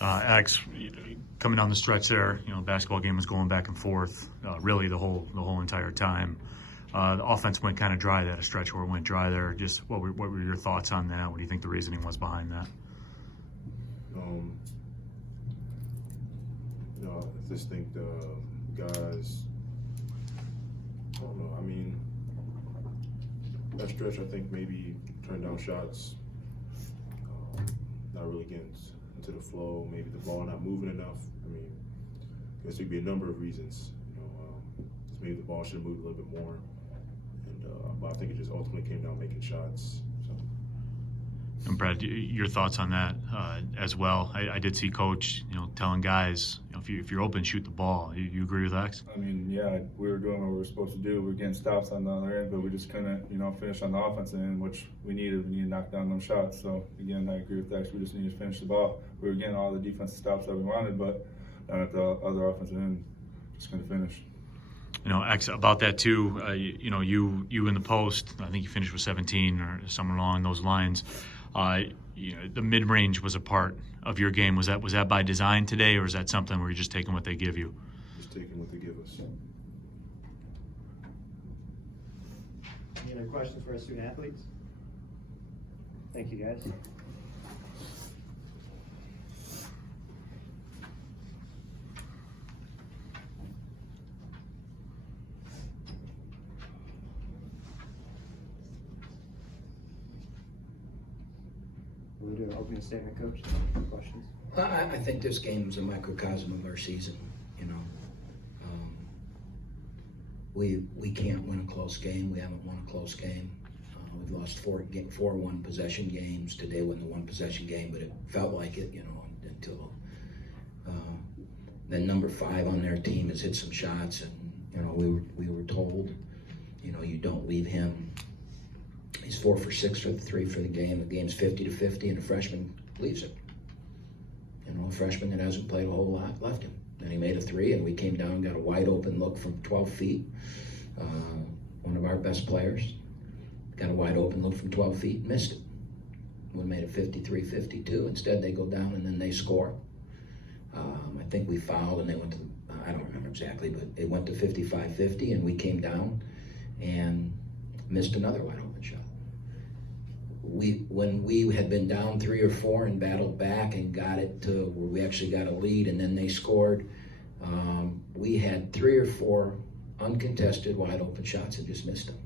Alex, coming down the stretch there, basketball game was going back and forth, really the whole entire time. The offense went kind of dry. That a stretch where it went dry there. Just what were your thoughts on that? What do you think the reasoning was behind that? I just think the guys, I don't know. I mean, that stretch, I think maybe turn down shots, not really getting into the flow. Maybe the ball not moving enough. I mean, I guess there could be a number of reasons. Maybe the ball should have moved a little bit more. But I think it just ultimately came down making shots. So. And Brad, your thoughts on that as well? I did see Coach, telling guys, if you're open, shoot the ball. You agree with X? I mean, yeah, we were doing what we were supposed to do. We were getting stops on the other end, but we just couldn't, finish on the offensive end, which we needed. We needed to knock down them shots. So again, I agree with X. We just needed to finish the ball. We were getting all the defensive stops that we wanted, but not at the other offensive end, just couldn't finish. X, about that too. You in the post. I think you finished with 17 or somewhere along those lines. The mid-range was a part of your game. Was that by design today, or is that something where you're just taking what they give you? Just taking what they give us. Any other questions for our student athletes? Thank you, guys. We'll do an opening statement, Coach. Questions? I think this game is a microcosm of our season. We can't win a close game. We haven't won a close game. We've lost four one-possession games. Today wasn't a one-possession game, but it felt like it, until then number 5 on their team has hit some shots, and we were told, you don't leave him. He's 4 for 6 for the 3 for the game. The game's 50-50, and a freshman leaves it. A freshman that hasn't played a whole lot left him. Then he made a 3, and we came down and got a wide open look from 12 feet. One of our best players got a wide open look from 12 feet, missed it. We made it 53-52. Instead, they go down and then they score. I think we fouled and they went to, I don't remember exactly, but it went to 55-50, and we came down and missed another wide open shot. When we had been down 3 or 4 and battled back and got it to where we actually got a lead and then they scored, we had 3 or 4 uncontested wide open shots and just missed them.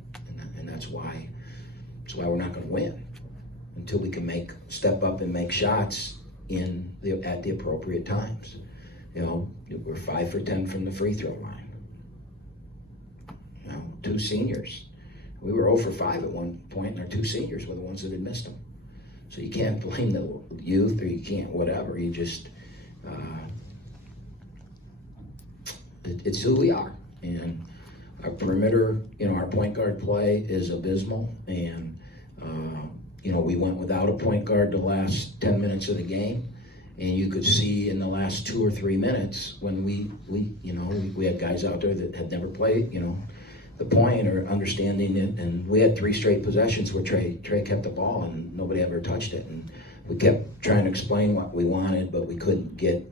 And that's why we're not going to win until we can step up and make shots at the appropriate times. We're 5 for 10 from the free throw line. 2 seniors. We were 0 for 5 at one point, and our 2 seniors were the ones that had missed them. So you can't blame the youth, or you can't whatever. You just, it's who we are. And our perimeter, our point guard play is abysmal. And, we went without a point guard the last 10 minutes of the game. And you could see in the last 2 or 3 minutes when we had guys out there that had never played, the point or understanding it, and we had 3 straight possessions where Trey kept the ball and nobody ever touched it, and we kept trying to explain what we wanted, but we couldn't get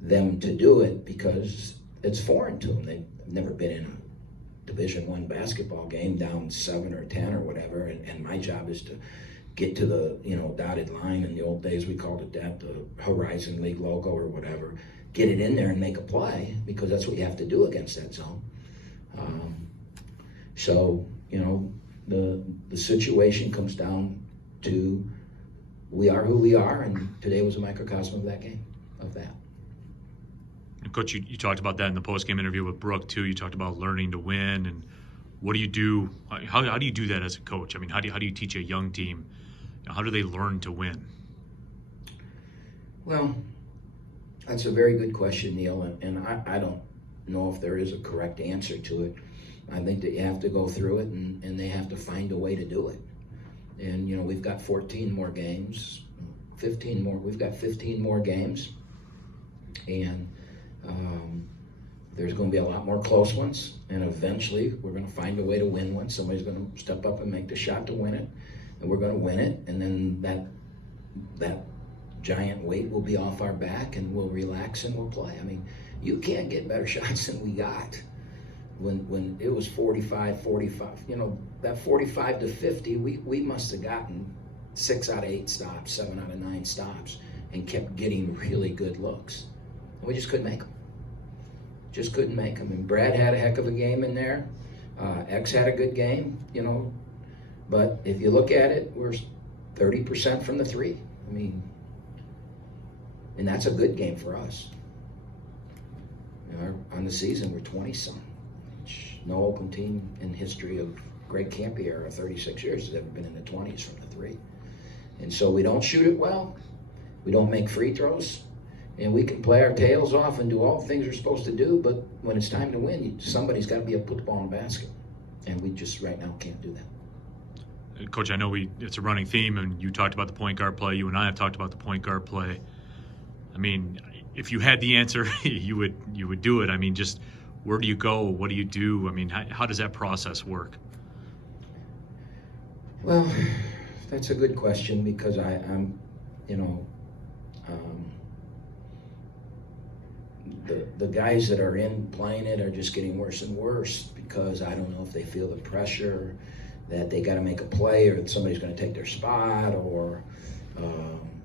them to do it because it's foreign to them. They've never been in a Division I basketball game down 7 or 10 or whatever, and my job is to get to the dotted line. In the old days we called it that, the Horizon League logo or whatever, get it in there and make a play, because that's what you have to do against that zone. So, the situation comes down to we are who we are, and today was a microcosm of that game, of that. Coach, you talked about that in the post-game interview with Brooke too. You talked about learning to win, and what do you do? How do you do that as a coach? I mean, how do you teach a young team? How do they learn to win? Well, that's a very good question, Neil, and I don't know if there is a correct answer to it. I think that you have to go through it, and they have to find a way to do it. And, we've got 14 more games, 15 more. We've got 15 more games, and there's going to be a lot more close ones, and eventually we're going to find a way to win one. Somebody's going to step up and make the shot to win it, and we're going to win it, and then that giant weight will be off our back and we'll relax and we'll play. I mean, you can't get better shots than we got. When it was 45, that 45 to 50, we must have gotten 6 out of 8 stops, 7 out of 9 stops, and kept getting really good looks. And we just couldn't make them. Just couldn't make them. And Brad had a heck of a game in there. X had a good game, But if you look at it, we're 30% from the 3. I mean, and that's a good game for us. On the season, we're 20-some. No Oakland team in history of Greg Campy era, 36 years, has ever been in the 20s from the 3. And so we don't shoot it well. We don't make free throws. And we can play our tails off and do all the things we're supposed to do, but when it's time to win, somebody's got to be able to put the ball in the basket. And we just right now can't do that. Coach, I know it's a running theme, and you talked about the point guard play. You and I have talked about the point guard play. I mean, if you had the answer, you would do it. I mean, just where do you go? What do you do? I mean, how does that process work? Well, that's a good question because the guys that are in playing it are just getting worse and worse because I don't know if they feel the pressure that they got to make a play or that somebody's going to take their spot or,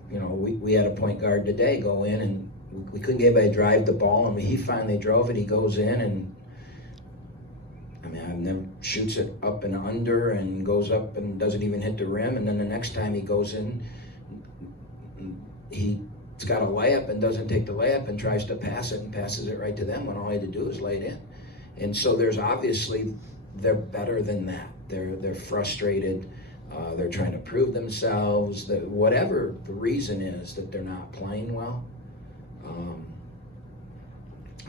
we had a point guard today go in and we couldn't get anybody to drive the ball and he finally drove it. He goes in and, I've never shoots it up and under and goes up and doesn't even hit the rim. And then the next time he goes in, he's got a layup and doesn't take the layup and tries to pass it and passes it right to them when all he had to do is lay it in. And so there's obviously, they're better than that. They're frustrated. They're trying to prove themselves. Whatever the reason is that they're not playing well,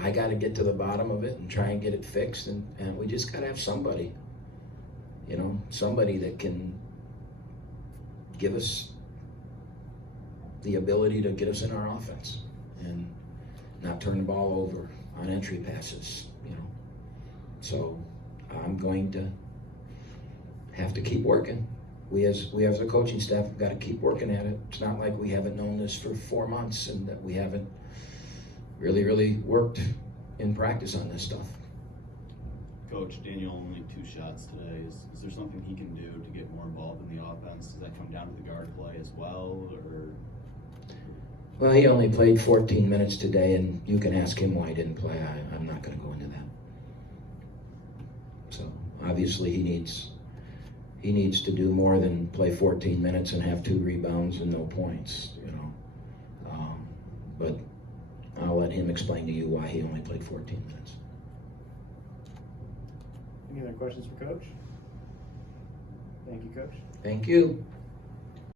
I got to get to the bottom of it and try and get it fixed. And we just got to have somebody, somebody that can give us the ability to get us in our offense and not turn the ball over on entry passes, So I'm going to have to keep working. We as a coaching staff have got to keep working at it. It's not like we haven't known this for 4 months and that we haven't really worked in practice on this stuff. Coach, Daniel only 2 shots today. Is there something he can do to get more involved in the offense? Does that come down to the guard play as well, or? Well, he only played 14 minutes today, and you can ask him why he didn't play. I'm not going to go into that. So obviously he needs to do more than play 14 minutes and have 2 rebounds and no points, But I'll let him explain to you why he only played 14 minutes. Any other questions for Coach? Thank you, Coach. Thank you.